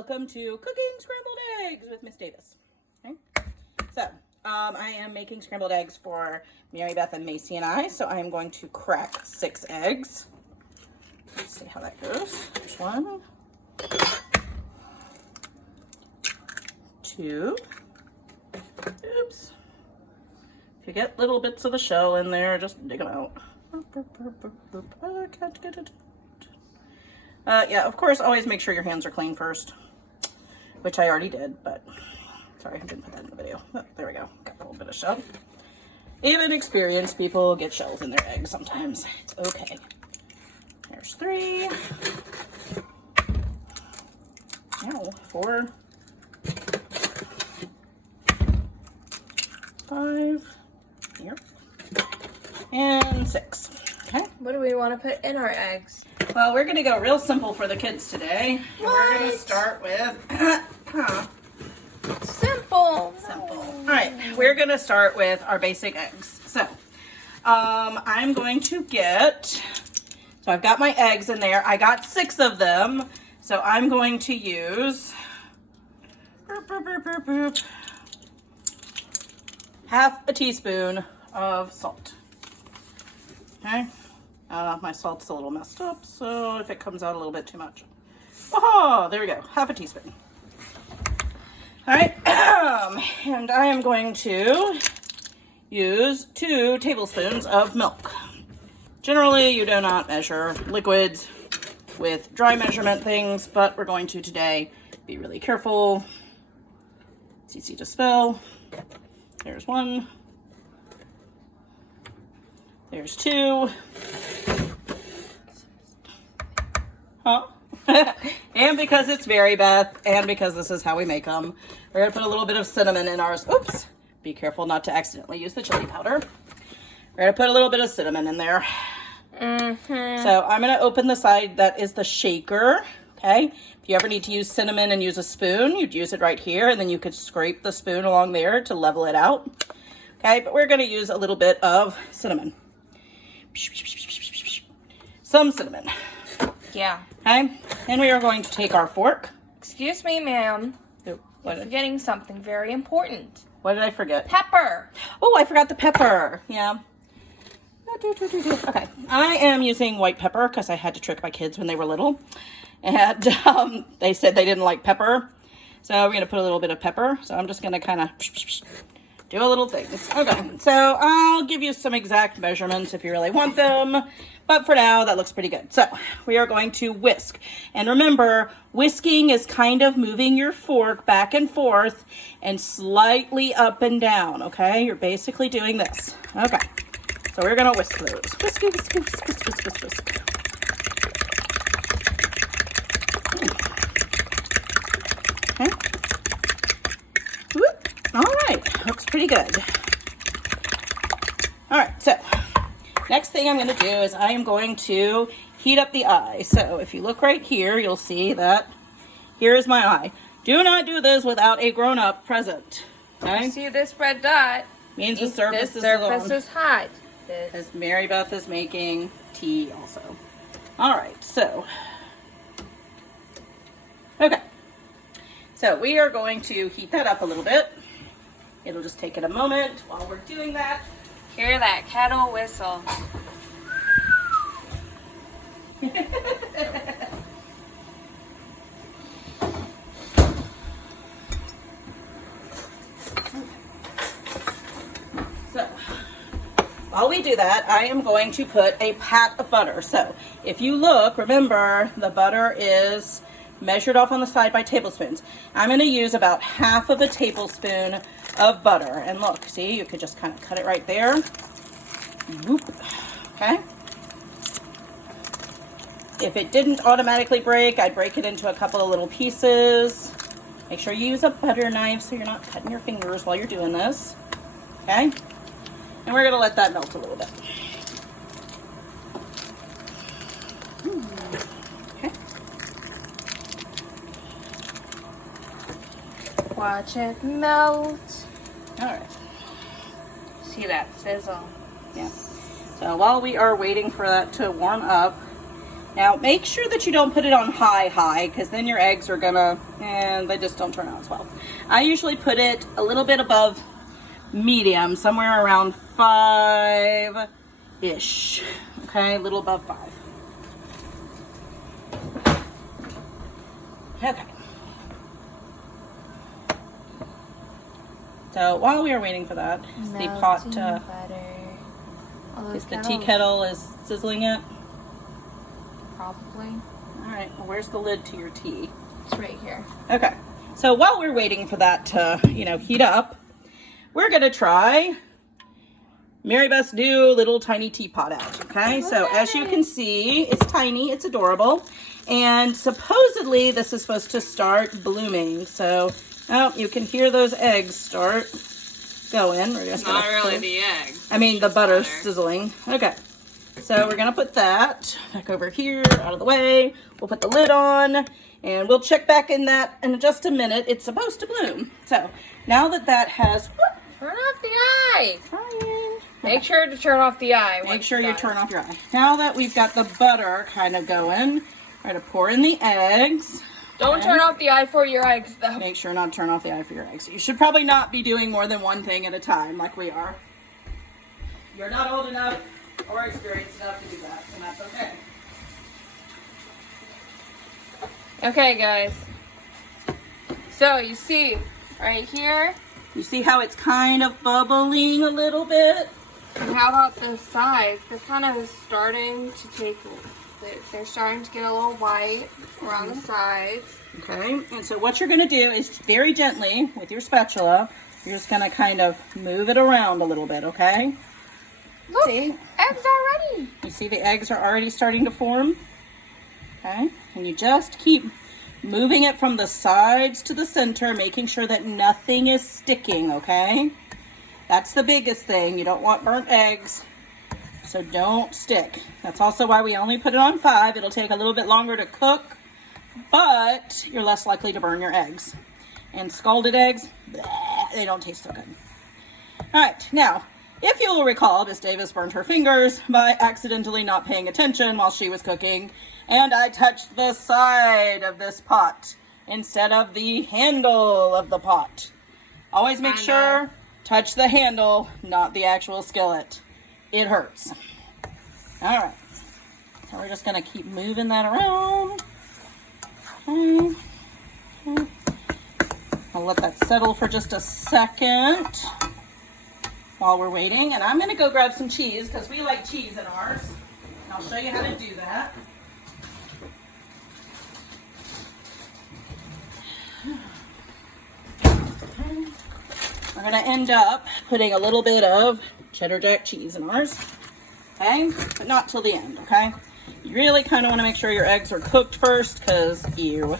welcome to Cooking Scrambled Eggs with Miss Davis. Okay. So, I am making scrambled eggs for Mary Beth and Macy and I, so I am going to crack 6 eggs. Let's see how that goes. There's 1, 2. Oops. If you get little bits of the shell in there, just dig them out. I can't get it. Yeah, of course, always make sure your hands are clean first, which I already did, but sorry, I didn't put that in the video. Oh, there we go. Got a little bit of shell. Even experienced people get shells in their eggs sometimes. It's okay. There's 3. No, 4. 5. Here. And 6. Okay. What do we want to put in our eggs? Well, we're going to go real simple for the kids today. We're going to start with Simple. All right, we're going to start with our basic eggs. So, I'm going to get, so I've got my eggs in there. I got 6 of them. So I'm going to use half a teaspoon of salt. Okay. My salt's a little messed up, so if it comes out a little bit too much. Oh, there we go. Half a teaspoon. All right. And I am going to use 2 tablespoons of milk. Generally, you do not measure liquids with dry measurement things, but we're going to today be really careful. It's easy to spill. There's 1. There's 2. Huh? And because it's Mary Beth, and because this is how we make them, we're going to put a little bit of cinnamon in ours. Oops. Be careful not to accidentally use the chili powder. We're going to put a little bit of cinnamon in there. So I'm going to open the side that is the shaker. Okay. If you ever need to use cinnamon and use a spoon, you'd use it right here, and then you could scrape the spoon along there to level it out. Okay. But we're going to use a little bit of cinnamon. Some cinnamon. Yeah. Okay. And we are going to take our fork. Excuse me, ma'am. You're forgetting something very important. What did I forget? Pepper. Oh, I forgot the pepper. Yeah. Okay. I am using white pepper because I had to trick my kids when they were little. And they said they didn't like pepper. So we're going to put a little bit of pepper. So I'm just going to kind of do a little things. Okay. So I'll give you some exact measurements if you really want them. But for now, that looks pretty good. So we are going to whisk. And remember, whisking is kind of moving your fork back and forth and slightly up and down, okay? You're basically doing this. Okay. So we're going to whisk those. Whisk, whisk, whisk, whisk, whisk, whisk, whisk. Okay. Whoop. All right. Looks pretty good. All right. So next thing I'm going to do is I am going to heat up the eye. So if you look right here, you'll see that here is my eye. Do not do this without a grown-up present. Okay? You see this red dot? Means the surface is hot. As Mary Beth is making tea also. All right, so. Okay. So we are going to heat that up a little bit. It'll just take it a moment while we're doing that. Hear that kettle whistle. So, while we do that, I am going to put a pat of butter. So, if you look, remember, the butter is measured off on the side by tablespoons. I'm going to use about half of a tablespoon of butter. And look, see, you could just kind of cut it right there. Whoop. Okay. If it didn't automatically break, I'd break it into a couple of little pieces. Make sure you use a butter knife so you're not cutting your fingers while you're doing this. Okay. And we're going to let that melt a little bit. Okay. Watch it melt. All right. See that sizzle. Yeah. So while we are waiting for that to warm up, Now make sure that you don't put it on high, because then your eggs are gonna, and they just don't turn out as well. I usually put it a little bit above medium, somewhere around 5-ish. Okay, a little above 5. Okay. So while we are waiting for that, is the pot, is the tea kettle is sizzling it? Probably. All right, well, where's the lid to your tea? It's right here. Okay, so while we're waiting for that to, heat up, we're gonna try Mary Beth's new little tiny teapot out, okay? So as you can see, it's tiny, it's adorable, and supposedly this is supposed to start blooming. So, you can hear those eggs start going. We're just Not really the egg. I mean, the butter sizzling. Okay, so we're gonna put that back over here, out of the way. We'll put the lid on, and we'll check back in that in just a minute. It's supposed to bloom. So now that has... Turn off the eye. Trying. Make sure to turn off the eye. Make sure you turn off your eye. Now that we've got the butter kind of going, we're gonna pour in the eggs. Don't turn off the eye for your eggs, though. Make sure not to turn off the eye for your eggs. You should probably not be doing more than one thing at a time, like we are. You're not old enough or experienced enough to do that, and that's okay. Okay, guys. So you see right here. You see how it's kind of bubbling a little bit? And how about the sides? They're kind of starting to take. They're starting to get a little white around the sides. Okay, and so what you're going to do is very gently with your spatula, you're just going to kind of move it around a little bit, okay? Look, See? eggs are ready. You see the eggs are already starting to form? Okay, and you just keep moving it from the sides to the center, making sure that nothing is sticking, okay? That's the biggest thing. You don't want burnt eggs, so don't stick. That's also why we only put it on 5. It'll take a little bit longer to cook, but you're less likely to burn your eggs. And scalded eggs, bleh, they don't taste so good. All right, now, if you will recall, Miss Davis burned her fingers by accidentally not paying attention while she was cooking, and I touched the side of this pot instead of the handle of the pot. Always make sure, touch the handle, not the actual skillet. It hurts. All right, so we're just gonna keep moving that around. Okay. I'll let that settle for just a second while we're waiting, and I'm gonna go grab some cheese because we like cheese in ours. And I'll show you how to do that. We're gonna end up putting a little bit of cheddar jack cheese in ours, okay? But not till the end, okay? You really kind of want to make sure your eggs are cooked first, because ew.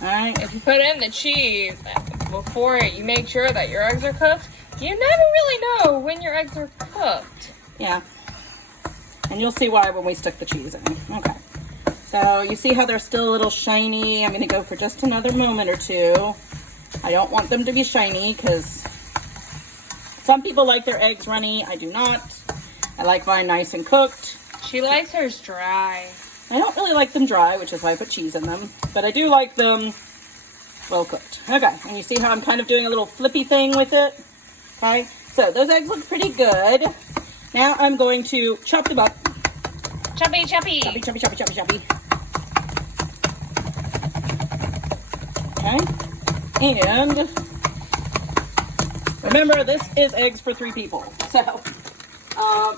All right. If you put in the cheese before you make sure that your eggs are cooked, you never really know when your eggs are cooked. Yeah. And you'll see why when we stick the cheese in. Okay. So you see how they're still a little shiny. I'm going to go for just another moment or two. I don't want them to be shiny because some people like their eggs runny. I do not. I like mine nice and cooked. She likes hers dry. I don't really like them dry, which is why I put cheese in them. But I do like them well cooked. Okay, and you see how I'm kind of doing a little flippy thing with it? Okay, so those eggs look pretty good. Now I'm going to chop them up. Choppy, choppy. Choppy, choppy, choppy, choppy, choppy. Okay, and remember, this is eggs for 3 people. So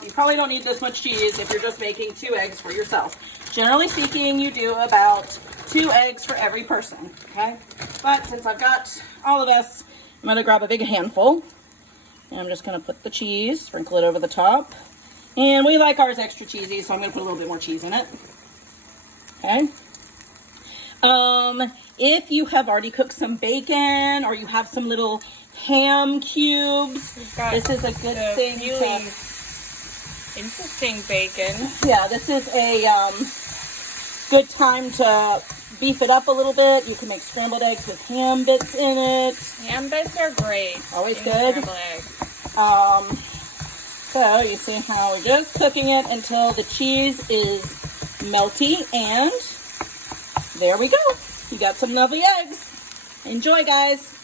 you probably don't need this much cheese if you're just making 2 eggs for yourself. Generally speaking, you do about 2 eggs for every person, okay? But since I've got all of us, I'm gonna grab a big handful. And I'm just gonna put the cheese, sprinkle it over the top. And we like ours extra cheesy, so I'm gonna put a little bit more cheese in it. Okay? If you have already cooked some bacon or you have some little ham cubes, this is a good thing to... Interesting bacon. Yeah, this is a good time to beef it up a little bit. You can make scrambled eggs with ham bits in it. Ham bits are great. Always good. Scrambled eggs. So you see how we're just cooking it until the cheese is melty, and there we go. You got some lovely eggs. Enjoy, guys.